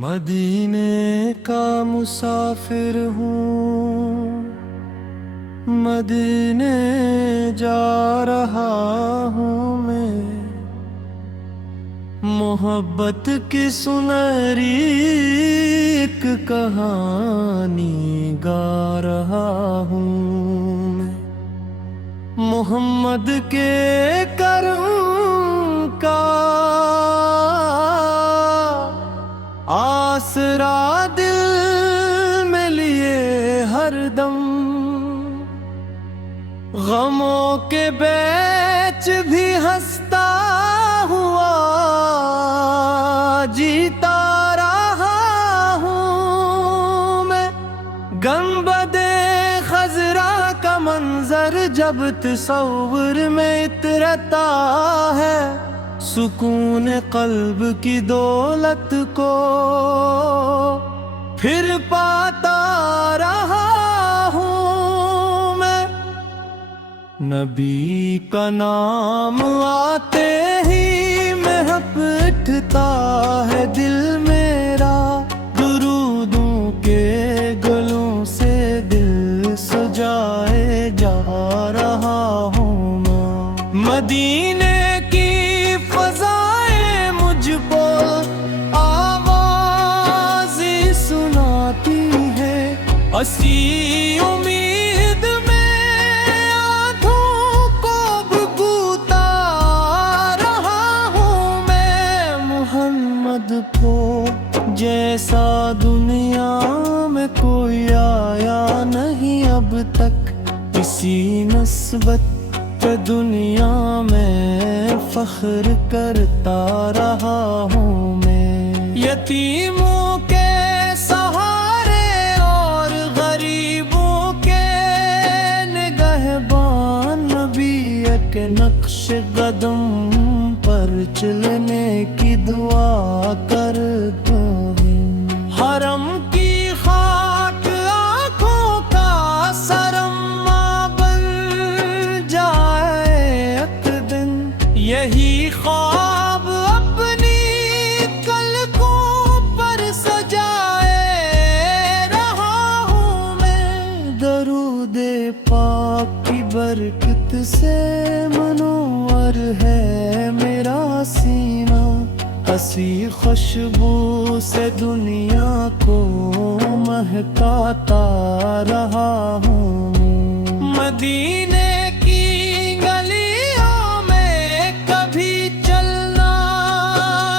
مدینے کا مسافر ہوں، مدینے جا رہا ہوں میں، محبت کی سنہری ایک کہانی گا رہا ہوں میں، محمد کے کرم کا آسرا دل میں لیے ہر دم، غموں کے بیچ بھی ہنستا ہوا جیتا رہا ہوں میں، گنبد خضرا کا منظر جب تصور میں اترتا ہے، سکون قلب کی دولت کو پھر پاتا رہا ہوں میں، نبی کا نام آتے ہی محب اٹھتا ہے دل میرا، درودوں کے گلوں سے دل سجائے جا رہا ہوں میں، مدینے اسی امید میں آنکھوں کو بھگوتا رہا ہوں میں، محمد کو جیسا دنیا میں کوئی آیا نہیں اب تک، اسی نسبت پہ دنیا میں فخر کرتا رہا ہوں میں، یتیموں کے نقش قدم پر چلنے کی دعا کرتا ہوں، حرم کی خاک آنکھوں کا سرما بن جائے ایک دن، یہی خواب اپنی قلبوں پر سجائے رہا ہوں میں، درود پاک کی برکت سے منور ہے میرا سینہ، ہنسی خوشبو سے دنیا کو مہکاتا رہا ہوں، مدینے کی گلیوں میں کبھی چلنا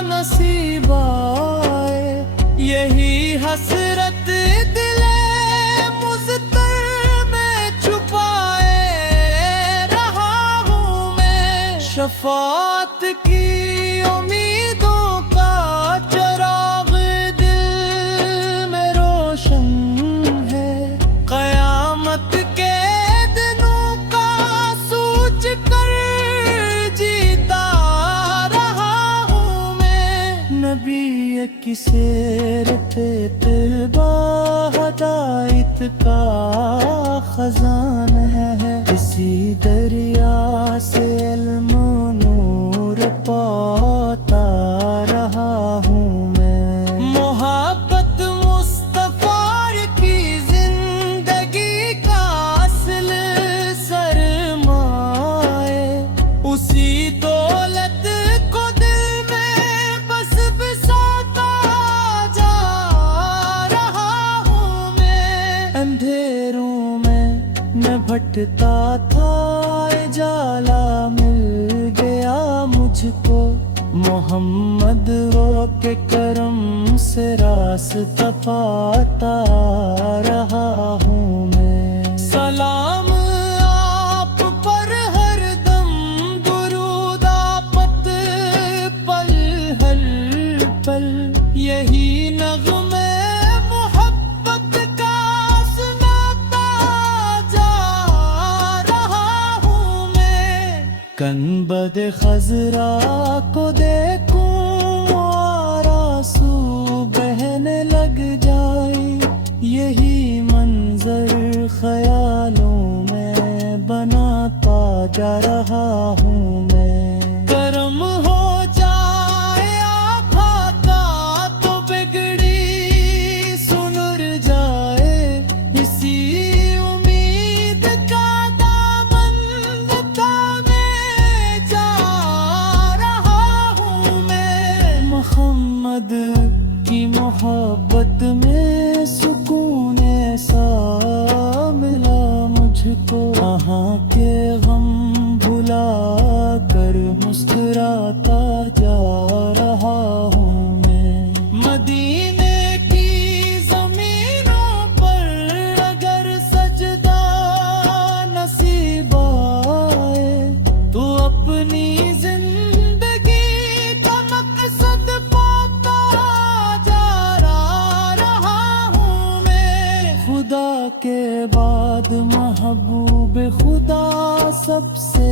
نصیب آئے، یہی حسرت دل مضطر میں چھپائے رہا ہوں میں، شفاعت کی امیدوں کا چراغ دل میں روشن ہے، قیامت کے دنوں کا سوچ کر جیتا رہا ہوں میں، نبی کی سیرت اتباع ہدایت کا خزان ہے، اسی دریا سے علم و نور پاتا رہا ہوں میں، محبت مصطفیٰ کی زندگی کا اصل سرمایہ، اسی دولت کو دل میں بس بساتا جا رہا ہوں میں، اندھیروں میں بھٹکتا تھا اجالا مل گیا مجھ کو، محمد وہ کے کرم سے راستہ پاتا رہا ہوں میں، سلام آپ پر ہر دم، درود آپت پل ہر پل، یہی نغمے محبت کا سناتا جا رہا ہوں میں، گنبد خضرا کو دیکھوں آراسو بہنے لگ جائے، یہی منظر خیالوں میں بناتا جا رہا ہوں میں، کرم ہو جائے آپ کا تو بگڑی کی محبت میں سکون ایسا ملا مجھ کو، وہاں کے غم بھلا کر مسکراتا جا رہا ہوں میں۔ مدینے کی زمینوں پر اگر سجدہ نصیب آئے تو اپنی زندگی کا مقصد پاتا جا رہا ہوں میں۔ خدا کے بعد محبوب خدا سب سے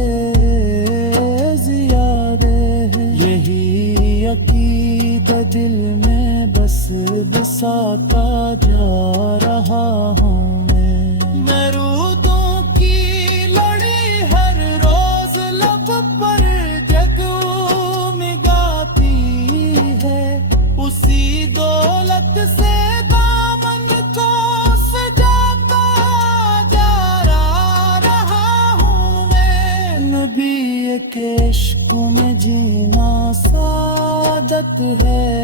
زیادہ ہے، یہی عقیدہ دل میں بس بساتا جا رہا ہوں میں۔ رودوں کی لڑی ہر روز لب پر جگو گاتی ہے، اسی دولت سے دامن کو سجاتا جا رہا ہوں میں۔ نبی کے عشق میں جینا سعادت ہے،